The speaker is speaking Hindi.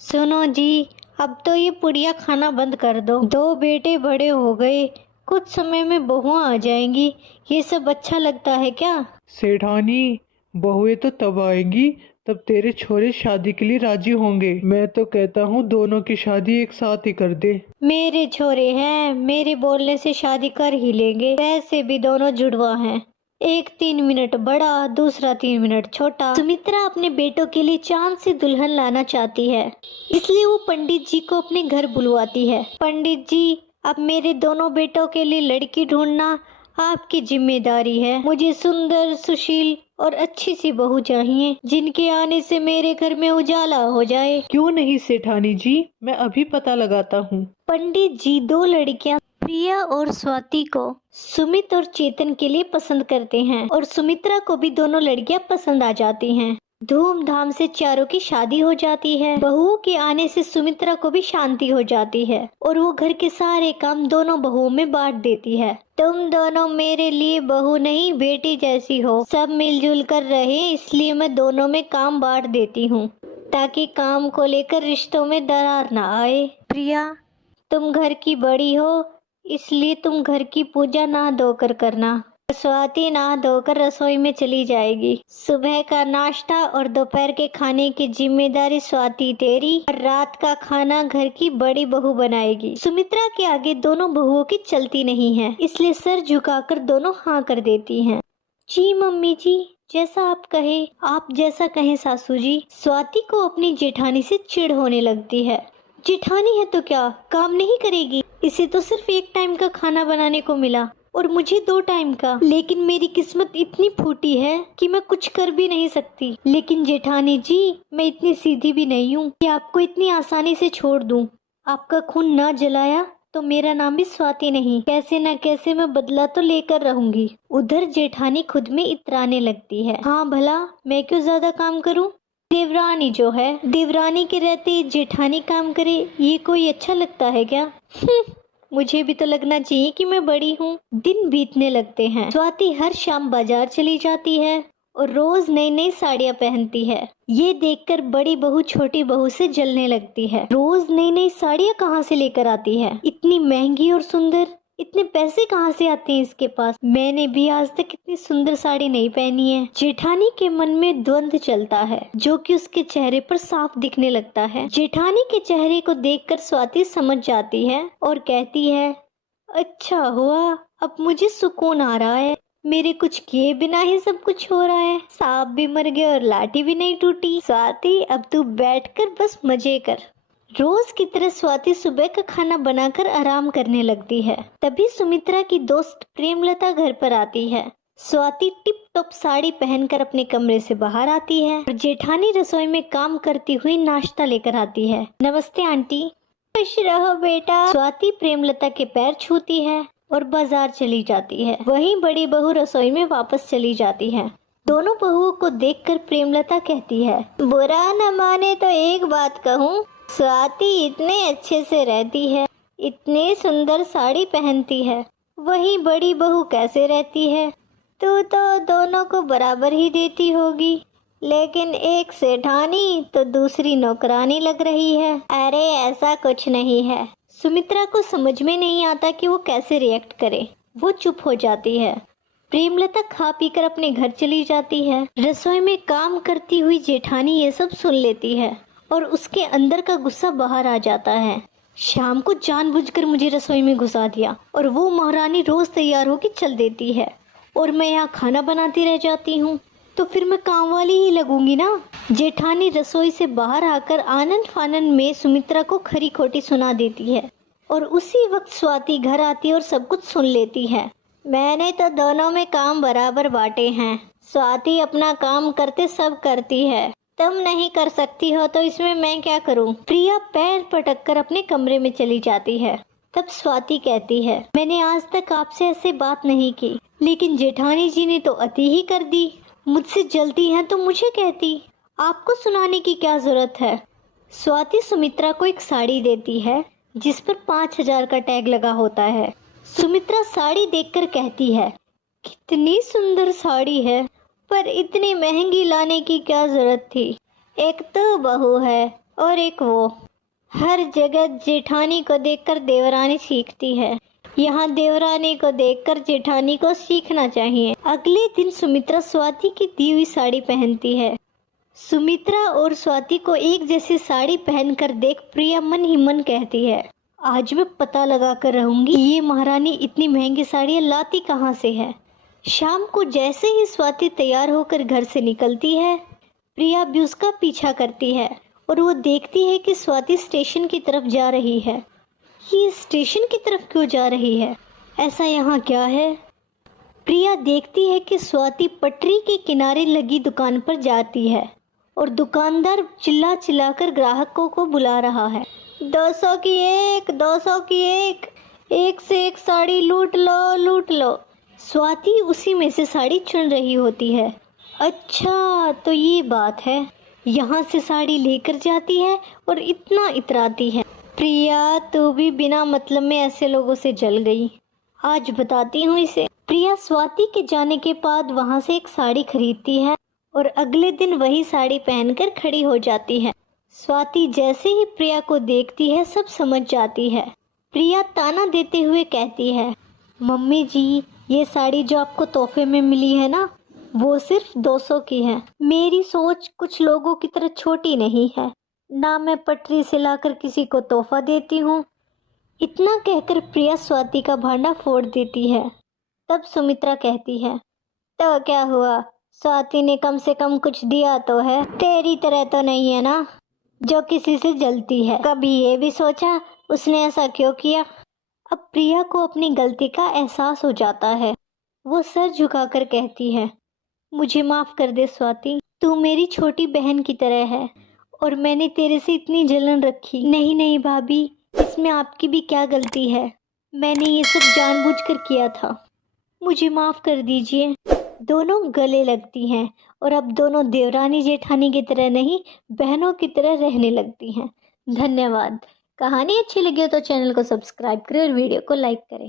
सुनो जी, अब तो ये पुड़िया खाना बंद कर दो। 2 बेटे बड़े हो गए, कुछ समय में बहुआं आ जाएंगी। ये सब अच्छा लगता है क्या? सेठानी, बहुएं तो तब आएंगी तब तेरे छोरे शादी के लिए राजी होंगे। मैं तो कहता हूँ दोनों की शादी एक साथ ही कर दे। मेरे छोरे हैं, मेरे बोलने से शादी कर ही लेंगे। वैसे भी दोनों जुड़वा हैं, एक 3 मिनट बड़ा, दूसरा 3 मिनट छोटा। सुमित्रा अपने बेटों के लिए चांद से दुल्हन लाना चाहती है, इसलिए वो पंडित जी को अपने घर बुलवाती है। पंडित जी, अब मेरे दोनों बेटों के लिए लड़की ढूंढना आपकी जिम्मेदारी है। मुझे सुंदर, सुशील और अच्छी सी बहू चाहिए, जिनके आने से मेरे घर में उजाला हो जाए। क्यों नहीं सेठानी जी, मैं अभी पता लगाता हूँ। पंडित जी 2 लड़कियां प्रिया और स्वाति को सुमित और चेतन के लिए पसंद करते हैं, और सुमित्रा को भी दोनों लड़कियां पसंद आ जाती हैं। धूमधाम से चारों की शादी हो जाती है। बहुओं के आने से सुमित्रा को भी शांति हो जाती है और वो घर के सारे काम दोनों बहुओं में बांट देती है। तुम दोनों मेरे लिए बहू नहीं बेटी जैसी हो, सब मिलजुल कर रहे, इसलिए मैं दोनों में काम बांट देती हूँ, ताकि काम को लेकर रिश्तों में दरार ना आए। प्रिया, तुम घर की बड़ी हो, इसलिए तुम घर की पूजा नहा धोकर करना। स्वाति नहा धोकर रसोई में चली जाएगी। सुबह का नाश्ता और दोपहर के खाने की जिम्मेदारी स्वाति तेरी, और रात का खाना घर की बड़ी बहू बनाएगी। सुमित्रा के आगे दोनों बहुओं की चलती नहीं है, इसलिए सर झुकाकर दोनों हाँ कर देती हैं। जी मम्मी जी, जैसा आप कहे। आप जैसा कहें सासू जी। स्वाति को अपनी जेठानी से चिढ़ होने लगती है। जेठानी है तो क्या काम नहीं करेगी? इसे तो सिर्फ एक टाइम का खाना बनाने को मिला और मुझे 2 टाइम का। लेकिन मेरी किस्मत इतनी फूटी है कि मैं कुछ कर भी नहीं सकती। लेकिन जेठानी जी, मैं इतनी सीधी भी नहीं हूँ कि आपको इतनी आसानी से छोड़ दूँ। आपका खून ना जलाया तो मेरा नाम भी स्वाति नहीं। कैसे न कैसे मैं बदला तो लेकर रहूंगी। उधर जेठानी खुद में इतराने लगती है। हाँ भला, मैं क्यों ज्यादा काम करूं? देवरानी जो है, देवरानी के रहते जेठानी काम करे, ये कोई अच्छा लगता है क्या? मुझे भी तो लगना चाहिए कि मैं बड़ी हूँ। दिन बीतने लगते हैं। स्वाति हर शाम बाजार चली जाती है और रोज नई नई साड़ियाँ पहनती है। ये देखकर बड़ी बहू छोटी बहू से जलने लगती है। रोज नई नई साड़ियाँ कहाँ से लेकर आती है? इतनी महंगी और सुंदर, इतने पैसे कहाँ से आते हैं इसके पास? मैंने भी आज तक इतनी सुंदर साड़ी नहीं पहनी है। जेठानी के मन में द्वंद्व चलता है, जो कि उसके चेहरे पर साफ दिखने लगता है। जेठानी के चेहरे को देखकर स्वाति समझ जाती है और कहती है, अच्छा हुआ, अब मुझे सुकून आ रहा है। मेरे कुछ किए बिना ही सब कुछ हो रहा है। सांप भी मर गया और लाठी भी नहीं टूटी। स्वाति, अब तू बैठकर बस मजे कर। रोज की तरह स्वाति सुबह का खाना बनाकर आराम करने लगती है। तभी सुमित्रा की दोस्त प्रेमलता घर पर आती है। स्वाति टिप टॉप साड़ी पहनकर अपने कमरे से बाहर आती है और जेठानी रसोई में काम करती हुई नाश्ता लेकर आती है। नमस्ते आंटी। खुश रहो बेटा। स्वाति प्रेमलता के पैर छूती है और बाजार चली जाती है। वहीं बड़ी बहू रसोई में वापस चली जाती है। दोनों बहुओं को देखकर प्रेमलता कहती है, बुरा न माने तो एक बात कहूँ, स्वाति इतने अच्छे से रहती है, इतनी सुंदर साड़ी पहनती है, वहीं बड़ी बहू कैसे रहती है? तू तो दोनों को बराबर ही देती होगी, लेकिन एक सेठानी तो दूसरी नौकरानी लग रही है। अरे ऐसा कुछ नहीं है। सुमित्रा को समझ में नहीं आता कि वो कैसे रिएक्ट करे। वो चुप हो जाती है। प्रेमलता खा पीकर अपने घर चली जाती है। रसोई में काम करती हुई जेठानी ये सब सुन लेती है और उसके अंदर का गुस्सा बाहर आ जाता है। शाम को जानबूझकर मुझे रसोई में घुसा दिया और वो महारानी रोज तैयार होकर चल देती है और मैं यहाँ खाना बनाती रह जाती हूँ, तो फिर मैं काम वाली ही लगूंगी ना। जेठानी रसोई से बाहर आकर आनन फानन में सुमित्रा को खरी खोटी सुना देती है और उसी वक्त स्वाति घर आती और सब कुछ सुन लेती है। मैंने तो दोनों में काम बराबर बांटे हैं। स्वाति अपना काम करते सब करती है, तुम नहीं कर सकती हो तो इसमें मैं क्या करूं? प्रिया पैर पटक कर अपने कमरे में चली जाती है। तब स्वाति कहती है, मैंने आज तक आपसे ऐसे बात नहीं की, लेकिन जेठानी जी ने तो अति ही कर दी। मुझसे जलती हैं तो मुझे कहती, आपको सुनाने की क्या जरूरत है? स्वाति सुमित्रा को एक साड़ी देती है जिस पर 5000 का टैग लगा होता है। सुमित्रा साड़ी देखकर कहती है, कितनी सुंदर साड़ी है, पर इतनी महंगी लाने की क्या जरूरत थी? एक तो बहू है और एक वो। हर जगह जेठानी को देखकर देवरानी सीखती है, यहाँ देवरानी को देखकर जेठानी को सीखना चाहिए। अगले दिन सुमित्रा स्वाति की दी हुई साड़ी पहनती है। सुमित्रा और स्वाति को एक जैसी साड़ी पहनकर देख प्रिया मन ही मन कहती है, आज मैं पता लगा कर रहूंगी ये महारानी इतनी महंगी साड़ियाँ लाती कहाँ से है। शाम को जैसे ही स्वाति तैयार होकर घर से निकलती है, प्रिया भी उसका पीछा करती है और वो देखती है कि स्वाति स्टेशन की तरफ जा रही है। ये स्टेशन की तरफ क्यों जा रही है? ऐसा यहाँ क्या है? प्रिया देखती है कि स्वाति पटरी के किनारे लगी दुकान पर जाती है और दुकानदार चिल्ला चिल्लाकर ग्राहकों को बुला रहा है, 200 की एक, 200 की एक से एक साड़ी लूट लो, लूट लो। स्वाति उसी में से साड़ी चुन रही होती है। अच्छा तो ये बात है। यहाँ से साड़ी लेकर जाती है और इतना इतराती है, प्रिया तू भी बिना मतलब में ऐसे लोगों से जल गई, आज बताती हूँ इसे। प्रिया स्वाति के जाने के बाद वहाँ से एक साड़ी खरीदती है और अगले दिन वही साड़ी पहनकर खड़ी हो जाती है। स्वाति जैसे ही प्रिया को देखती है सब समझ जाती है। प्रिया ताना देते हुए कहती है, मम्मी जी ये साड़ी जो आपको तोहफे में मिली है ना, वो सिर्फ 200 की है। मेरी सोच कुछ लोगों की तरह छोटी नहीं है, ना मैं पटरी से लाकर किसी को तोहफा देती हूँ। इतना कहकर प्रिया स्वाति का भांडा फोड़ देती है। तब सुमित्रा कहती है, तो क्या हुआ, स्वाति ने कम से कम कुछ दिया तो है, तेरी तरह तो नहीं है ना जो किसी से जलती है। कभी ये भी सोचा उसने ऐसा क्यों किया? अब प्रिया को अपनी गलती का एहसास हो जाता है। वो सर झुकाकर कहती है, मुझे माफ़ कर दे स्वाति, तू मेरी छोटी बहन की तरह है और मैंने तेरे से इतनी जलन रखी। नहीं नहीं भाभी, इसमें आपकी भी क्या गलती है, मैंने ये सब जानबूझकर किया था, मुझे माफ़ कर दीजिए। दोनों गले लगती हैं और अब दोनों देवरानी जेठानी की तरह नहीं, बहनों की तरह रहने लगती हैं। धन्यवाद। कहानी अच्छी लगी हो तो चैनल को सब्सक्राइब करें और वीडियो को लाइक करें।